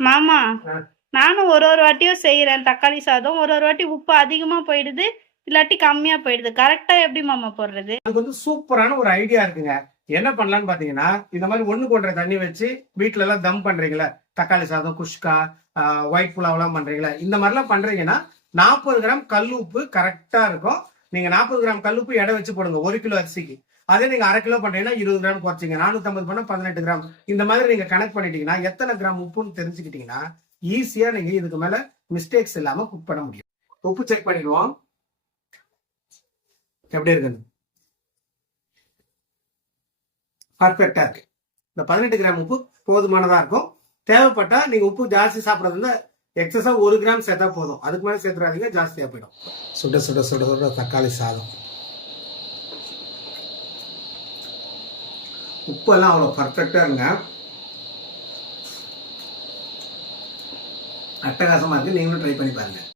மாமா. நானும் ஒரு ஒரு வாட்டியும் செய்யறேன் தக்காளி சாதம். ஒரு ஒரு வாட்டி உப்பு அதிகமா போயிடுது. இல்லாட்டி கம்மியா போயிடுது. கரெக்டா எப்படி மாமா போடுறது? அதுக்கு வந்து சூப்பரான ஒரு ஐடியா இருக்குங்க. என்ன பண்ணலாம்னு பாத்தீங்கன்னா இந்த மாதிரி ஒண்ணு கொண்ட தண்ணி வச்சு வீட்ல எல்லாம் தம் பண்றீங்களா தக்காளி சாதம் குஷ்கா ஒயிட் புலாவெல்லாம் பண்றீங்களா இந்த மாதிரிலாம் பண்றீங்கன்னா நாற்பது கிராம் கல் உப்பு கரெக்டா இருக்கும். நீங்க நாற்பது கிராம் கல்லுப்பு எடை வச்சு போடுங்க ஒரு கிலோ அரிசிக்கு. அதே நீங்க அரை கிலோ பண்றீங்கன்னா இருபது கிராம் குறைச்சிங்க. நானூத்தி பண்ணா பதினெட்டு கிராம். இந்த மாதிரி நீங்க கணக்கு பண்ணிட்டீங்கன்னா எத்தனை கிராம் உப்புன்னு தெரிஞ்சுக்கிட்டீங்கன்னா ஈஸியா நீங்க இதுக்கு மேல மிஸ்டேக்ஸ் இல்லாம குக் பண்ண முடியும். உப்பு செக் பண்ணிடுவோம். எப்படி இருக்குன்னு? பர்ஃபெக்டா இருக்கு. இந்த பதினெட்டு கிராம் உப்பு போதுமானதா இருக்கும். தேவைப்பட்டா நீங்க உப்பு ஜாஸ்தி சாப்பிட்றது எக்ஸஸா ஒரு கிராம் சேர்த்தா போதும். அதுக்கு மேலே சேர்த்துறாதீங்க ஜாஸ்தியாக போயிடும். சுட சுட சுட சுட தக்காளி சாதம். உப்பெல்லாம் அவ்வளோ பர்ஃபெக்டாக இருங்க. அட்டகாசமாக இருக்குது நீங்களும் ட்ரை பண்ணி பாருங்க.